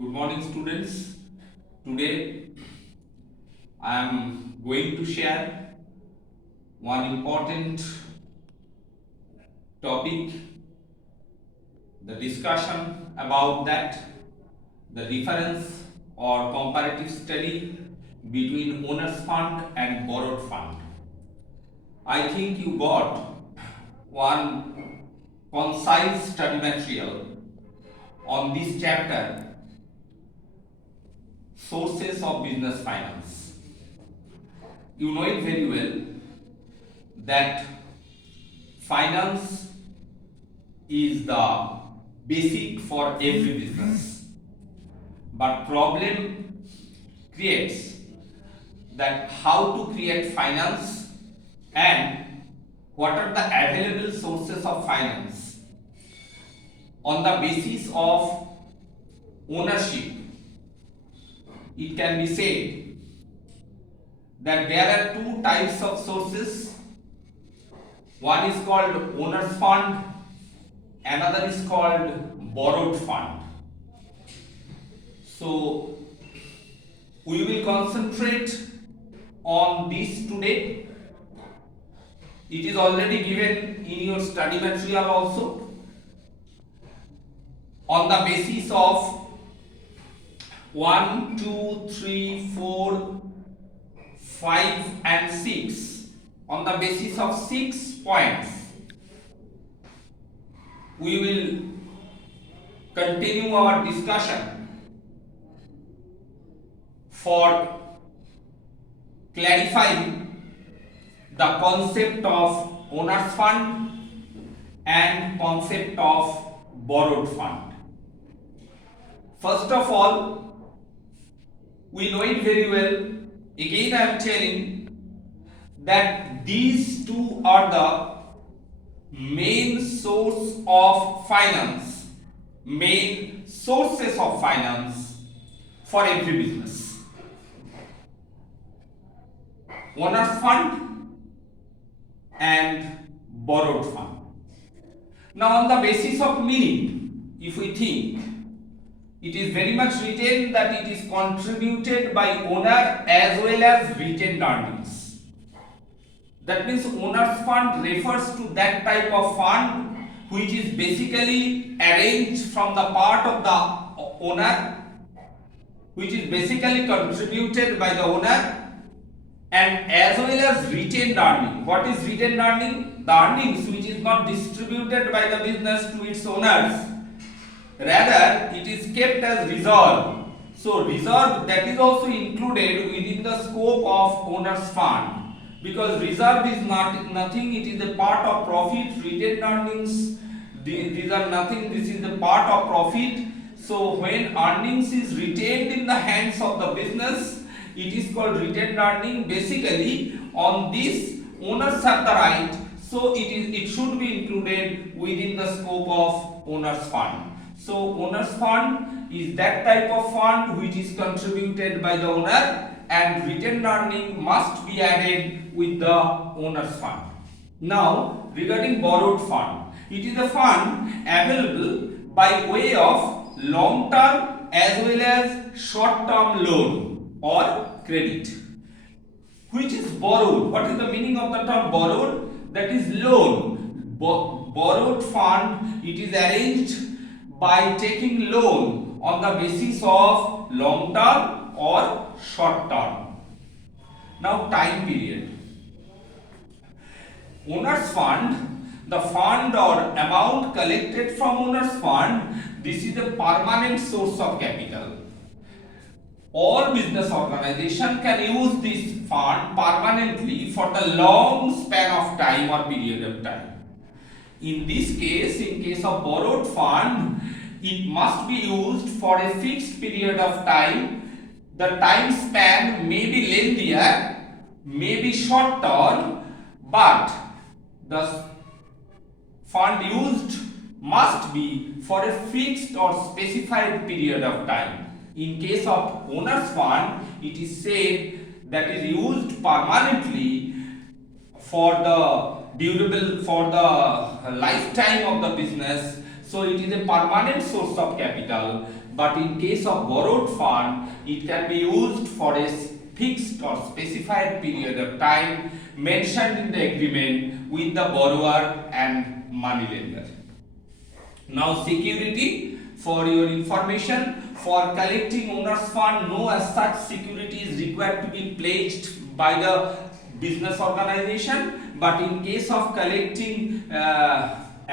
Good morning, students. Today I am going to share one important topic, the discussion about that, the difference or comparative study between owner's fund and borrowed fund. I think you got one concise study material on this chapter, sources of business finance. You know it very well that finance is the basic for every business, but problem creates that how to create finance and what are the available sources of finance. On the basis of ownership, it can be said that there are two types of sources. One is called owner's fund, another is called borrowed fund. So we will concentrate on this today. It is already given in your study material also. On the basis of 1, 2, 3, 4, 5 and 6, on the basis of 6 points, we will continue our discussion for clarifying the concept of owner's fund and concept of borrowed fund. First of all, we know it very well. Again, I am telling that these two are the main source of finance, main sources of finance for every business. Owner's fund and borrowed fund. Now, on the basis of meaning, if we think, it is very much written that it is contributed by owner as well as retained earnings. That means owner's fund refers to that type of fund which is basically arranged from the part of the owner, which is basically contributed by the owner, and as well as retained earning. What is retained earning? The earnings which is not distributed by the business to its owners. Rather, it is kept as reserve. So, reserve, that is also included within the scope of owner's fund, because reserve is not nothing. It is a part of profit. Retained earnings, these are nothing. This is a part of profit. So, when earnings is retained in the hands of the business, it is called retained earning. Basically, on this, owners have the right. So, it should be included within the scope of owner's fund. So, owner's fund is that type of fund which is contributed by the owner, and retained earning must be added with the owner's fund. Now, regarding borrowed fund, it is a fund available by way of long term as well as short term loan or credit. Which is borrowed? What is the meaning of the term borrowed? That is loan. Borrowed fund, it is arranged by taking loan on the basis of long term or short term. Now, time period. Owner's fund, the fund or amount collected from owner's fund, this is a permanent source of capital. All business organization can use this fund permanently for the long span of time or period of time. In this case, in case of borrowed fund, it must be used for a fixed period of time. The time span may be lengthier, may be shorter, but the fund used must be for a fixed or specified period of time. In case of owner's fund, it is said that is used permanently for the durable, for the lifetime of the business. So it is a permanent source of capital. but in case of borrowed fund, it can be used for a fixed or specified period of time mentioned in the agreement with the borrower and moneylender. Now, security, for your information, for collecting owner's fund, no as such security is required to be pledged by the business organization, but in case of collecting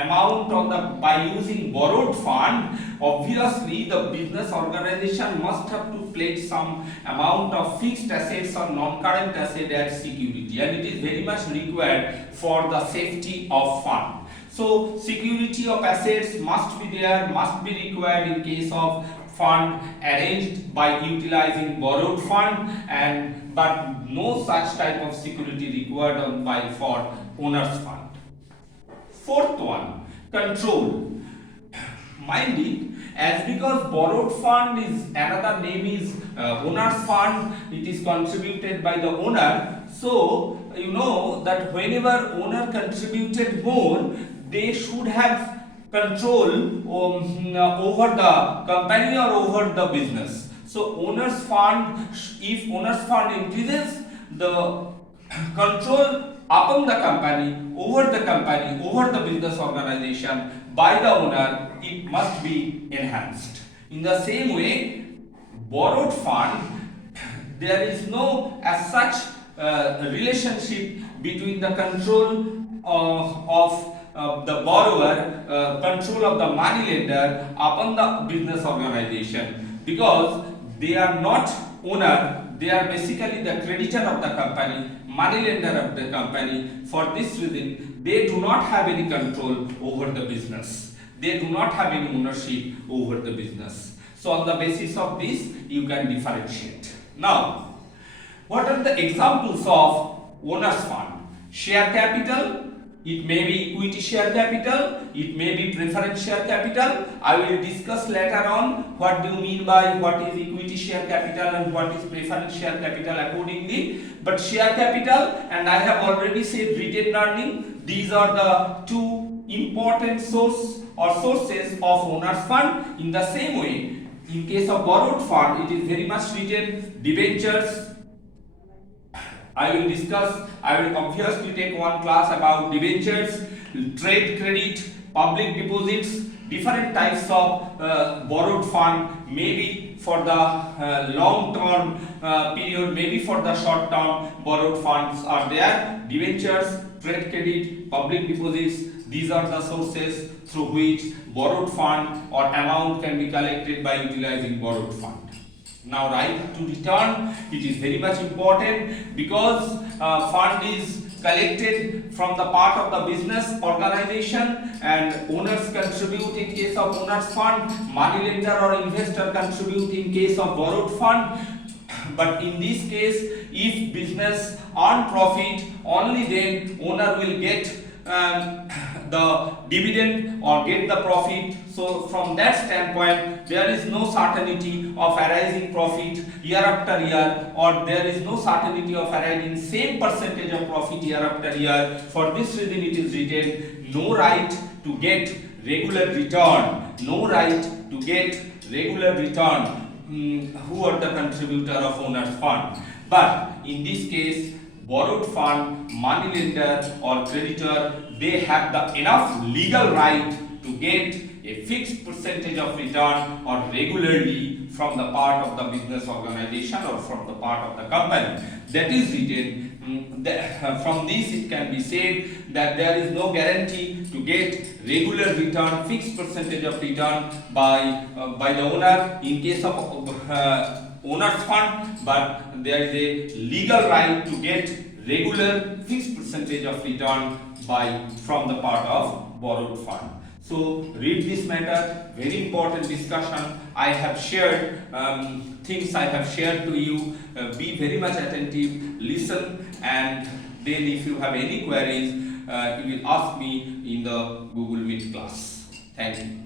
amount on the by using borrowed fund, obviously the business organization must have to pledge some amount of fixed assets or non-current asset as security, and it is very much required for the safety of fund. So security of assets must be there, must be required in case of fund arranged by utilizing borrowed fund, and but no such type of security required for owner's fund. Fourth one, control. Mind it, as because borrowed fund is another name is owner's fund, it is contributed by the owner. So you know that whenever owner contributed more, they should have control over the company or over the business. So owner's fund, if owner's fund increases, the control upon the company, over the business organization by the owner, it must be enhanced. In the same way, borrowed fund, there is no as such relationship between the control of the borrower, control of the moneylender upon the business organization, because they are not owner, they are basically the creditor of the company, moneylender of the company. For this reason, they do not have any control over the business. They do not have any ownership over the business. So on the basis of this, you can differentiate. Now, what are the examples of owner's fund? Share capital. It may be equity share capital, it may be preference share capital. I will discuss later on what do you mean by what is equity share capital and what is preference share capital accordingly. But share capital, and I have already said retained earning, these are the two important sources of owner's fund. In the same way, in case of borrowed fund, it is very much written debentures. I will obviously take one class about debentures, trade credit, public deposits, different types of borrowed fund, maybe for the long term period, maybe for the short term borrowed funds are there. Debentures, trade credit, public deposits, these are the sources through which borrowed fund or amount can be collected by utilizing borrowed fund. Now, right to return, it is very much important because fund is collected from the part of the business organization and owners contribute in case of owner's fund, moneylender or investor contribute in case of borrowed fund. But in this case, if business earn profit, only then owner will get the dividend or get the profit. So from that standpoint, there is no certainty of arising profit year after year, or there is no certainty of arising same percentage of profit year after year. For this reason, it is written no right to get regular return, no right to get regular return. Who are the contributor of owner's fund? But in this case, borrowed fund, moneylender or creditor, they have the enough legal right to get a fixed percentage of return or regularly from the part of the business organization or from the part of the company. That is written. From this it can be said that there is no guarantee to get regular return, fixed percentage of return by the owner in case of owner's fund, but there is a legal right to get regular fixed percentage of return from the part of borrowed fund. So read this matter, very important discussion. I have shared things I have shared to you. Be very much attentive, listen, and then if you have any queries, you will ask me in the Google Meet class. Thank you.